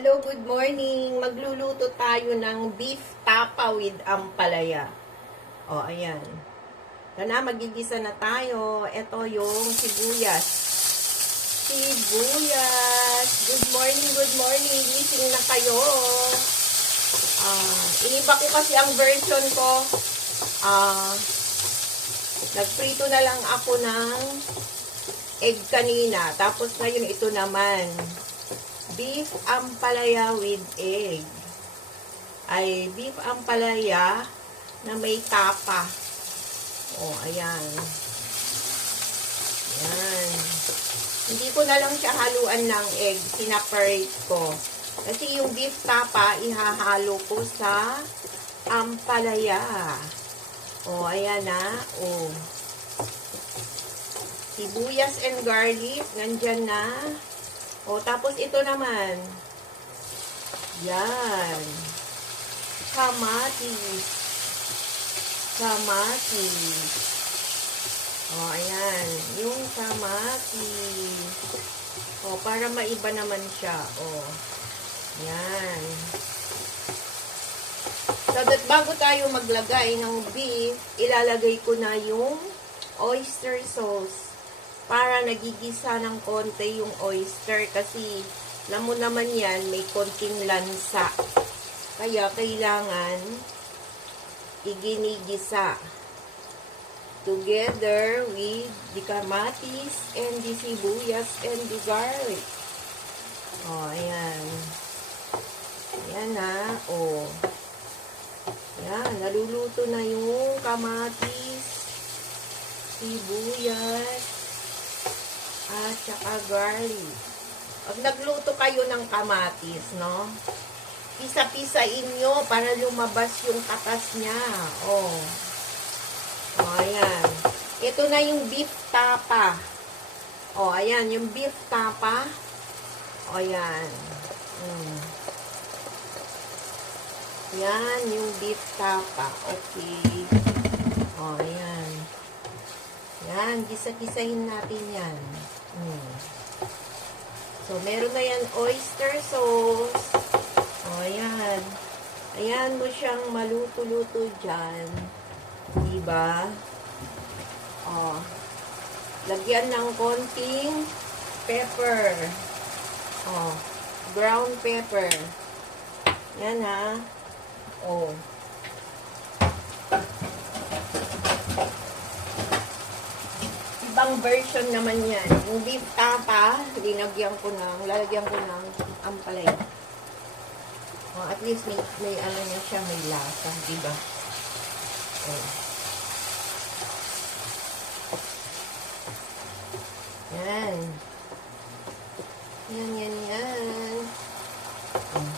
Hello, good morning. Magluluto tayo ng beef tapa with ampalaya. O, ayan. Ito na, magigisa na tayo. Ito yung sibuyas. Sibuyas. Good morning, good morning. Gising na kayo. Iniba ko kasi ang version ko. Nagprito na lang ako ng egg kanina. Tapos ngayon ito naman. Beef ampalaya with egg. Ay, beef ampalaya na may tapa. O, ayan. Ayan. Hindi ko na lang siya haluan ng egg. Sinaparate ko. Kasi yung beef tapa, ihahalo ko sa ampalaya. O, ayan na. O. Sibuyas and garlic. Nandyan na. O, tapos ito naman. Yan. Kamatis. Kamatis. O, ayan. Yung kamatis. O, para maiba naman siya. O. Yan. So, that bago tayo maglagay ng beef, ilalagay ko na yung oyster sauce. Para nagigisa ng konti yung oyster kasi alam mo naman yan, may konting lansa. Kaya kailangan iginigisa together with the kamatis and the sibuyas and the garlic. O, ayan. Ayan na. O. Ayan, naluluto na yung kamatis, sibuyas, at saka garlic. Pag nagluto kayo ng kamatis, no? Pisa-pisain nyo para lumabas yung katas niya. Oh. Oh, ayan. Ito na yung beef tapa. Oh, ayan. Yung beef tapa. Oh, ayan. Yan, yung beef tapa. Okay. Oh, ayan. Yan, gisa-gisahin natin yan. So, meron na yan oyster sauce. O, ayan. Ayan mo siyang maluto-luto dyan. Diba? O. Lagyan ng konting pepper. O. Brown pepper. Yan ha. O. Ibang version naman yan. Yung beef tapa, lalagyan ko ng ampalaya. Oh, at least may ano niya siya, may lasa, diba? Oh. Yan. Yan. Oh.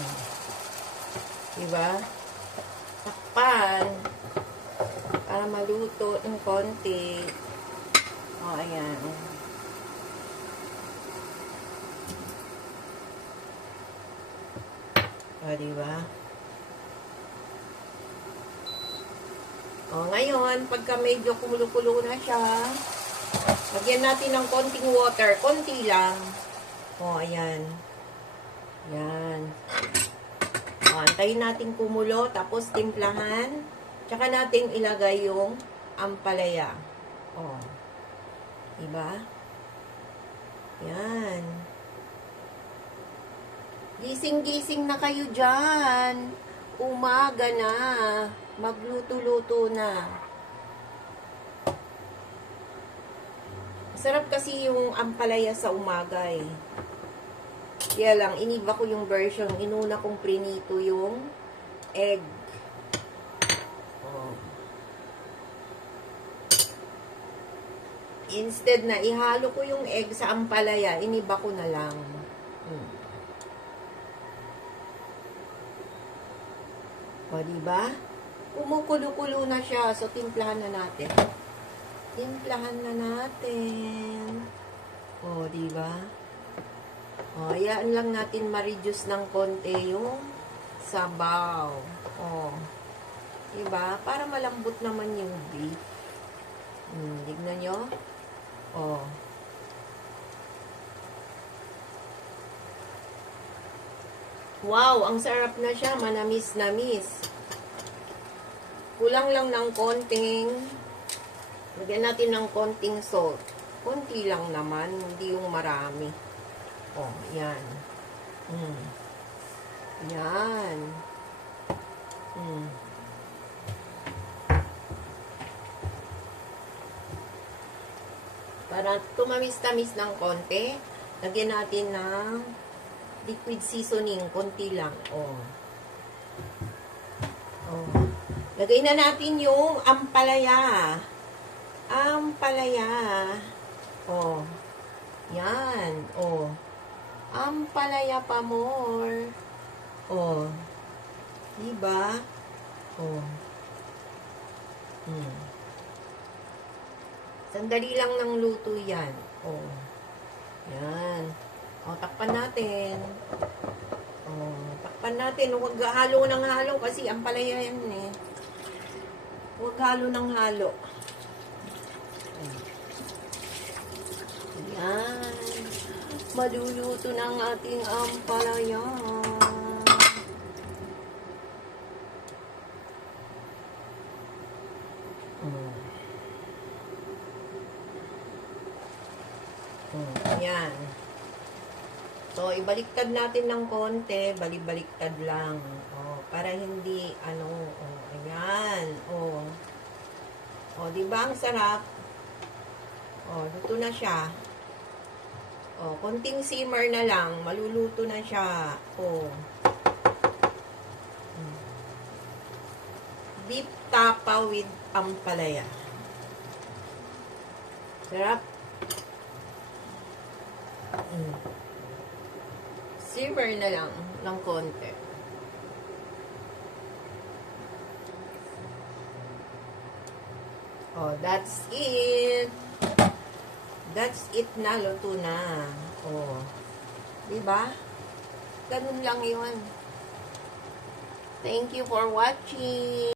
Oh. Diba? Takpan. Para maluto ng konti. O, ayan. O, diba? O, ngayon, pagka medyo kumulo-kulo na siya, lagyan natin ng konting water. Konti lang. O, ayan. Yan. O, antayin natin kumulo, tapos timplahan. Tsaka natin ilagay yung ampalaya. O. Diba? Yan. Gising-gising na kayo dyan. Umaga na. Magluto-luto na. Masarap kasi yung ampalaya sa umaga eh. Kaya lang, iniba ko yung version. Inuna kong prinito yung egg. Instead na ihalo ko yung egg sa ampalaya, iniba ko na lang. O, diba? Kumukulo-kulo na siya. So, timplahan na natin. Timplahan na natin. O, diba? O, hayaan lang natin ma-reduce ng konti yung sabaw. O, diba? Para malambot naman yung beef. Tignan nyo. Oh. Wow, ang sarap na siya. Manamis-namis. Kulang lang ng konting, lagyan natin ng konting salt. Konti lang naman, hindi yung marami. Oh, yan. Yan. Para tumamis-tamis ng konti, lagyan natin ng liquid seasoning, konti lang. Oh. Oh. Lagay na natin yung ampalaya. Ampalaya. Oh. Yan. Oh. Ampalaya pa more. Oh. Diba? Oh. Sandali lang ng luto yan. Oh. Yan. O, takpan natin. O, takpan natin. Huwag halo ng halo kasi ang palaya yan eh. Huwag halo ng halo. Yan. Maluluto ng ating ampalaya. Yan. So, ibaliktad natin ng konti. Baliktad lang. O, para hindi, ayan. O, diba ang sarap? O, luto na siya. O, konting simmer na lang. Maluluto na siya. O. Beef tapa with ampalaya. Sarap. Simmer na lang ng konti. Oh, that's it. That's it na, luto na. Oh. Diba? Ganun lang yun. Thank you for watching.